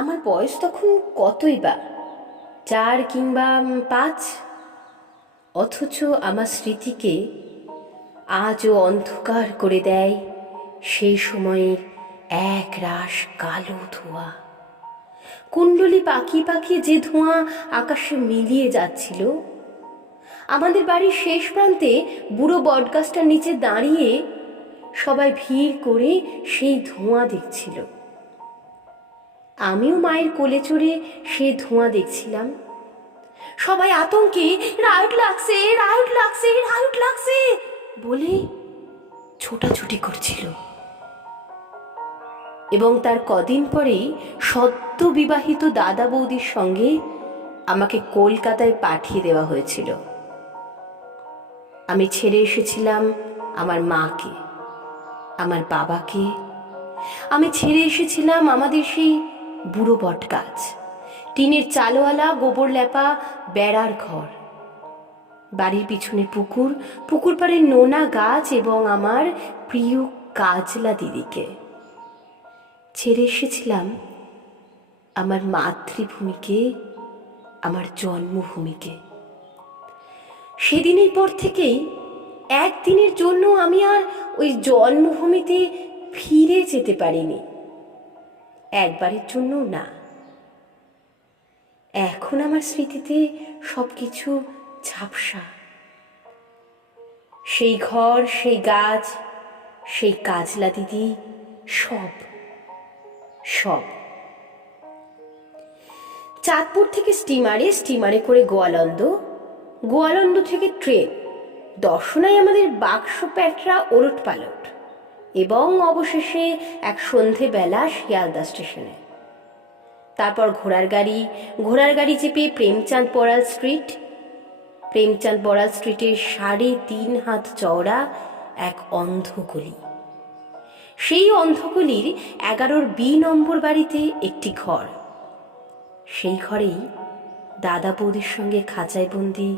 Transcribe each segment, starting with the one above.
আমার বয়স তখন কতই বা, 4 কিংবা 5। অথচ আমার স্মৃতিকে আজও অন্ধকার করে দেয় সেই সময়ের এক রাশ কালো ধোঁয়া। কুণ্ডলি পাকিয়ে পাকিয়ে যে ধোঁয়া আকাশে মিলিয়ে যাচ্ছিল। আমাদের বাড়ির শেষ প্রান্তে বুড়ো বটগাছটার নিচে দাঁড়িয়ে সবাই ভিড় করে সেই ধোঁয়া দেখছিল। আমিও মায়ের কোলে চড়ে সেই ধোঁয়া দেখছিলাম। সবাই আতঙ্কে রায়ট লাগছে, রায়ট লাগছে, রায়ট লাগছে বলে ছোটাছুটি করছিল। এবং তার কদিন পরেই সদ্য বিবাহিত দাদা বৌদির সঙ্গে আমাকে কলকাতায় পাঠিয়ে দেওয়া হয়েছিল। আমি ছেড়ে এসেছিলাম আমার মাকে, আমার বাবাকে। আমি ছেড়ে এসেছিলাম আমাদের সেই বুড়ো বট গাছ, টিনের চালওয়ালা গোবর লেপা বেড়ার ঘর, বাড়ির পিছনের পুকুর, পুকুর পাড়ের নোনা গাছ এবং আমার প্রিয় কাজলা দিদিকে। ছেড়ে এসেছিলাম আমার মাতৃভূমিকে, আমার জন্মভূমিকে। সেদিনের পর থেকেই একদিনের জন্য আমি আর ওই জন্মভূমিতে ফিরে যেতে পারিনি, একবারের জন্য না। এখন আমার স্মৃতিতে সবকিছু ঝাপসা। সেই ঘর, সেই গাছ, সেই কাজলা দিদি, সব সব। চাঁদপুর থেকে স্টিমারে করে গোয়ালন্দ, গোয়ালন্দ থেকে ট্রেন, দর্শনায় আমাদের বাক্স প্যাটরা ওলট পালট, এবং অবশেষে এক সন্ধেবেলা শিয়ালদা স্টেশনে। তারপর ঘোড়ার গাড়ি চেপে প্রেমচাঁদ বড়াল স্ট্রিটের 3.5 হাত চওড়া এক অন্ধগলি। সেই অন্ধগলির 11 বি নম্বর বাড়িতে একটি ঘর। সেই ঘরেই দাদা বৌদির সঙ্গে খাঁচায় বন্দি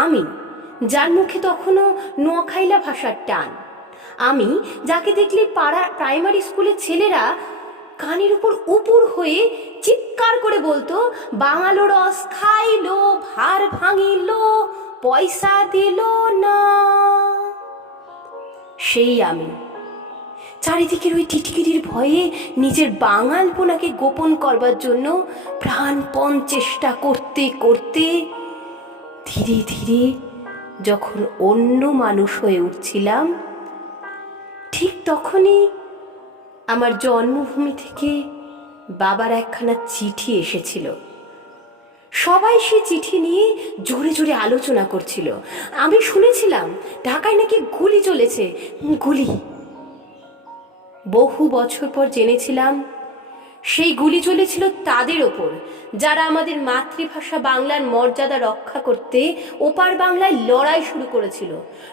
আমি, যার মুখে তখনও নোয়াখাইলা ভাষার টান। আমি, যাকে দেখলে পাড়ার প্রাইমারি স্কুলের ছেলেরা কানের উপর উপুর হয়ে চিৎকার করে বলতো, বাঙালো রস খাইলো, ভার ভাঙিল, পয়সা দিল না। সেই আমি, চারিদিকের ওই টিটকিরির ভয়ে নিজের বাঙালপোনাকে গোপন করবার জন্য প্রাণপণ চেষ্টা করতে করতে ধীরে ধীরে যখন অন্য মানুষ হয়ে উঠছিলাম, ঠিক তখনই আমার জন্মভূমি থেকে বাবার একখানা চিঠি এসেছিল। সবাই সে চিঠি নিয়ে জোরে জোরে আলোচনা করছিল। আমি শুনেছিলাম ঢাকায় নাকি গুলি চলেছে। গুলি! বহু বছর পর জেনেছিলাম সেই গুলি চলেছিল তাদের ওপর যারা আমাদের মাতৃভাষা বাংলার মর্যাদা রক্ষা করতে ওপার বাংলায় লড়াই শুরু করেছিল।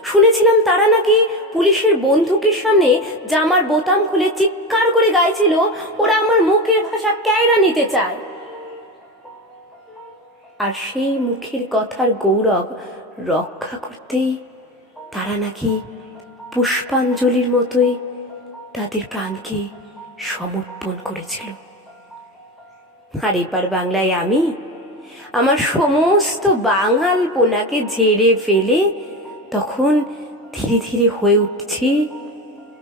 শুনেছিলাম তারা নাকি পুলিশের বন্দুকের সামনে জামার বোতাম খুলে চিৎকার করে গাইছিল, ওরা আমার মুখের ভাষা কেয়রা নিতে চায়। আর সেই মুখের কথার গৌরব রক্ষা করতেই তারা নাকি পুষ্পাঞ্জলির মতোই তাদের প্রাণকে সমর্পণ করেছিল। আর এপার বাংলায় আমি আমার সমস্ত বাঙালপোনাকে ঝেড়ে ফেলে তখন ধীরে ধীরে হয়ে উঠছি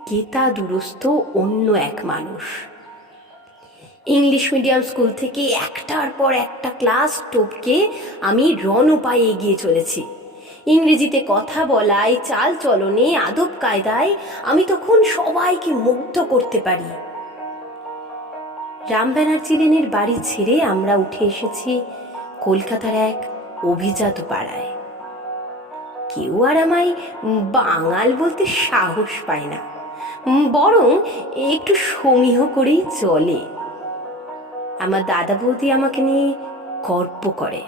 কেতা দুরস্ত অন্য এক মানুষ। ইংলিশ মিডিয়াম স্কুল থেকে একটার পর একটা ক্লাস টপকে আমি রণপায়ে এগিয়ে চলেছি। ইংরেজিতে কথা বলায়, চাল চলনে, আদব কায়দায় আমি তখন সবাইকে মুগ্ধ করতে পারি। রাম ব্যানার্জি লেনের বাড়ি ছেড়ে আমরা উঠে এসেছি কলকাতার এক অভিজাত পাড়ায়। কেউ আর আমায় বাঙাল বলতে সাহস পায় না, বরং একটু সমীহ করেই চলে। আমার দাদা বৌদি আমাকে নিয়ে গর্ব করে।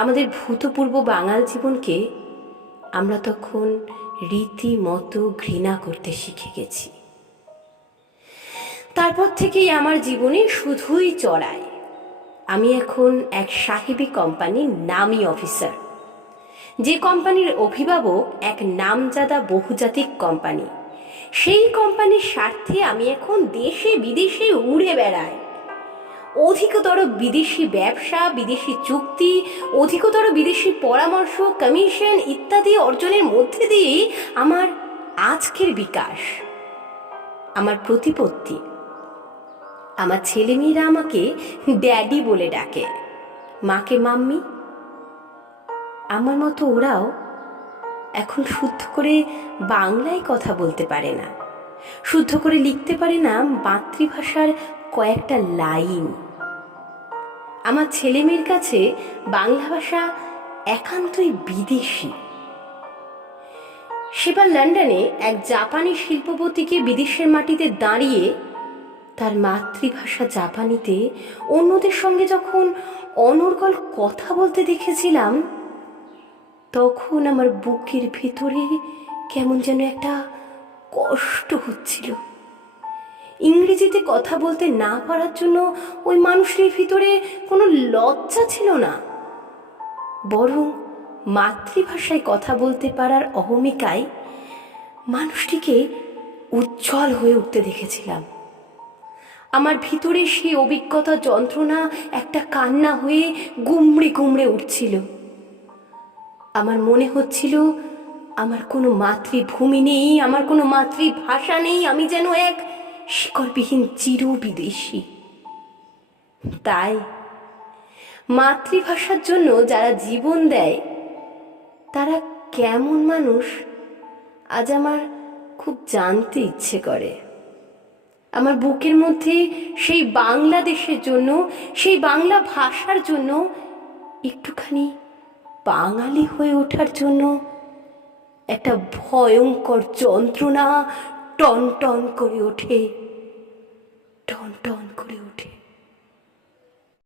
আমাদের ভূতপূর্ব বাঙাল জীবনকে আমরা তখন রীতিমতো ঘৃণা করতে শিখে গেছি। তারপর থেকেই আমার জীবনে শুধুই চড়াই। আমি এখন এক সাহেবী কোম্পানির নামী অফিসার, যে কোম্পানির অভিভাবক এক নামজাদা বহুজাতিক কোম্পানি, সেই কোম্পানির স্বার্থে আমি এখন দেশে বিদেশে উড়ে বেড়াই। অধিকতর বিদেশি ব্যবসা, বিদেশি চুক্তি, অধিকতর বিদেশি পরামর্শ, কমিশন ইত্যাদি অর্জনের মধ্যে দিয়েই আমার আজকের বিকাশ, আমার প্রতিপত্তি। আমার ছেলেমেয়েরা আমাকে ড্যাডি বলে ডাকে, মাকে মাম্মি। আমার মতো ওরাও এখন শুদ্ধ করে বাংলায় কথা বলতে পারে না, শুদ্ধ করে লিখতে পারে না মাতৃভাষার কয়েকটা লাইন। আমার ছেলেমেয়ের কাছে বাংলা ভাষা একান্তই বিদেশি। সেবার লন্ডনে এক জাপানি শিল্পপতিকে বিদেশের মাটিতে দাঁড়িয়ে তার মাতৃভাষা জাপানিতে অন্যদের সঙ্গে যখন অনর্গল কথা বলতে দেখেছিলাম, তখন আমার বুকের ভিতরে কেমন যেন একটা কষ্ট হচ্ছিল। ইংরেজিতে কথা বলতে না পারার জন্য ওই মানুষটির ভিতরে কোনো লজ্জা ছিল না, বরং মাতৃভাষায় কথা বলতে পারার অহমিকায় মানুষটিকে উজ্জ্বল হয়ে উঠতে দেখেছিলাম। আমার ভিতরে সেই অভিজ্ঞতা যন্ত্রণা একটা কান্না হয়ে গুমড়ে গুমড়ে উঠছিল। আমার মনে হচ্ছিল আমার কোনো মাতৃভূমি নেই, আমার কোনো মাতৃভাষা নেই, আমি যেন এক শিকড়বিহীন চির বিদেশি। তাই মাতৃভাষার জন্য যারা জীবন দেয় তারা কেমন মানুষ আজ আমার খুব জানতে ইচ্ছে করে। আমার বুকের মধ্যে সেই বাংলাদেশের জন্য, সেই বাংলা ভাষার জন্য একটুখানি বাঙালি হয়ে ওঠার জন্য একটা ভয়ঙ্কর যন্ত্রণা টন টন করে ওঠে, টন টন